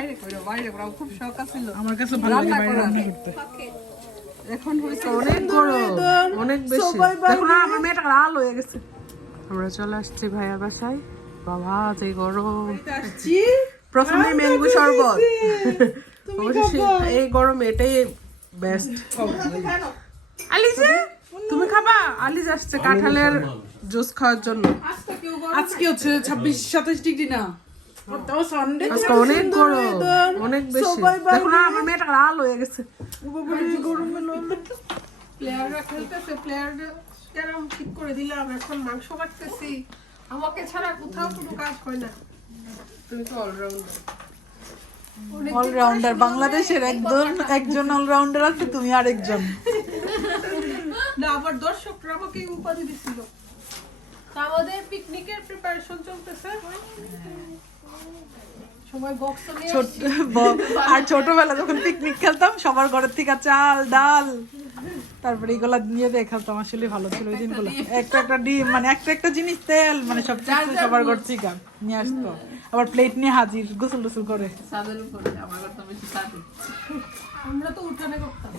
বাইরে করে বাইরে করে খুব শখ আছিল। আমার কাছে ভালো লাগে বাইরে রান্না করতে। এখন হয়েছে অনেক গরম অনেক বেশি। দেখো না আমার মেয়েটা লাল হয়ে গেছে। আমরা চলে আসছি ভাইয়া বাসায়। বাবা যে গরম। প্রথমে ম্যাঙ্গো শরবত। এই গরমে এটাই বেস্ট আলিজে? তুমি খাবা? আলিজ আসছে কাঁঠালের জুস খাওয়ার জন্য। আজকে হচ্ছে ছাব্বিশ সাতাশ ডিগ্রি না? আজকে অনেক গরম অনেক বেশি। দেখো না আমার মেয়েটা লাল হয়ে গেছে। প্লেয়াররা খেলতেছে প্লেয়াররা কেরম ঠিক করে দিলাম এখন মাংস কাটতেছি। আমাকে ছাড়া কোথাও কোনো কাজ হয় না। তুমি তো অলরাউন্ডার অলরাউন্ডার বাংলাদেশের একজন একজন অলরাউন্ডার আছে তুমি আরেকজন। না আবার দর্শকরা আমাকে উপাধি দিছিল। তা আমাদের পিকনিকের প্রিপারেশন চলতেছে সবাই বক্স নিয়ে ছোট ব- আর ছোটবেলা যখন পিকনিক খেলতাম সবার ঘরের থেকে চাল ডাল। তারপরে এগুলা নিয়ে দিয়ে খেলতাম আসলে ভালো ছিল ওই দিনগুলো। একটা একটা ডিম মানে একটা একটা জিনিস তেল মানে সব কিছু সবার ঘর থেকে নিয়ে আসতো। আবার প্লেট নিয়ে হাজির গোসল টোসল করে। আমরা তো উঠানে করতাম।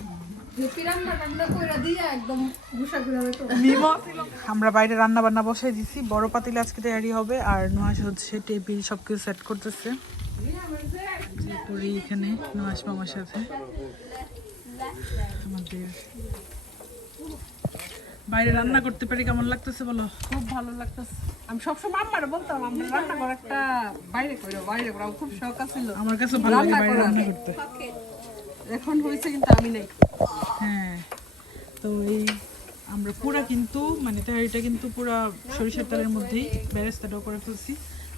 আমরা বাইরে রান্না বান্না বসাই দিছি। বড় পাতিলে আজকে তৈরি হবে আর নুহাস হচ্ছে টেবিল সবকিছু সেট করতেছে। যে এখানে নুহাস মামার সাথে আমাদের বাইরে রান্না করতে পারি কেমন লাগতেছে বলো? খুব ভালো লাগতেছে। আমি সবসময় আম্মারে বলতাম আমরা রান্না করে একটা বাইরে করে বাইরে করে আমার খুব শখ আছিল আমার কাছে ভালো লাগে বাইরে রান্না করতে। এখন হয়েছে কিন্তু আমি নাই। হ্যাঁ তো এই আমরা পুরা কিন্তু মানে তৈরিটা কিন্তু পুরা সরিষার তেলের মধ্যেই বেরেস্তাটাও করে ফেলছি।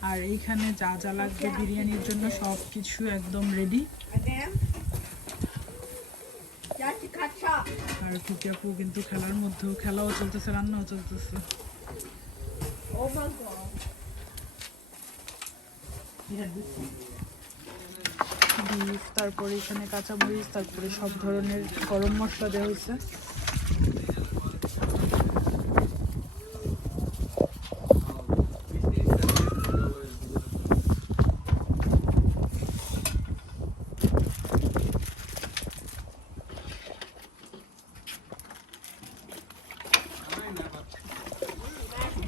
আর এইখানে যা যা লাগবে বিরিয়ানির জন্য সব কিছু একদম রেডি আর ফুকি আপু কিন্তু খেলার মধ্যেও খেলাও চলতেছে, রান্নাও চলতেছে। তারপরে এখানে কাঁচামরিচ, তারপরে সব ধরনের গরম মশলা দেওয়া হয়েছে আমার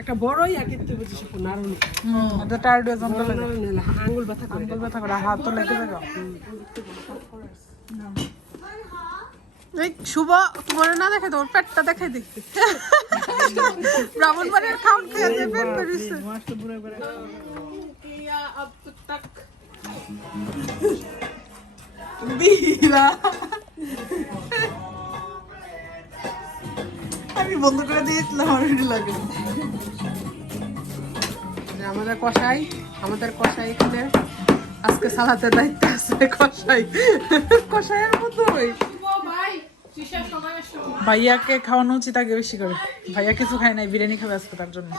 একটা বড়ই বুঝিস আঙ্গুল ব্যথা করে। আঙ্গুল ব্যথা করে হাত তো লেগে যাবে। এই শুভ তোমার না দেখে তোর পেটটা দেখে দেখতে ব্রাহ্মণবাড়ির খাউন খেয়ে যে পেট বেরিয়েছে মাছটা পুরো করে বিরা আমি বন্ধ করে দিয়েছিলাম আমার ভিডিও লাগে আমাদের কষাই আমাদের কষাই এখানে আজকে সালাতের দায়িত্ব আছে কষাই কষাইয়ের মতোই ভাইয়াকে খাওয়ানো উচিত আগে বেশি করে। ভাইয়া কিছু খায় নাই বিরিয়ানি খাবে আজকে তার জন্য।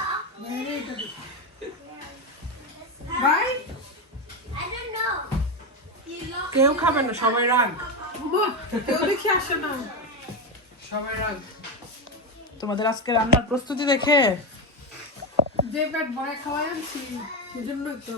ভাই? কেউ খাবে না সবাই রাগ তোমাদের আজকে রান্নার প্রস্তুতি দেখে? যে পেট ভরে খাওয়াই আনছি সেজন্যই তো।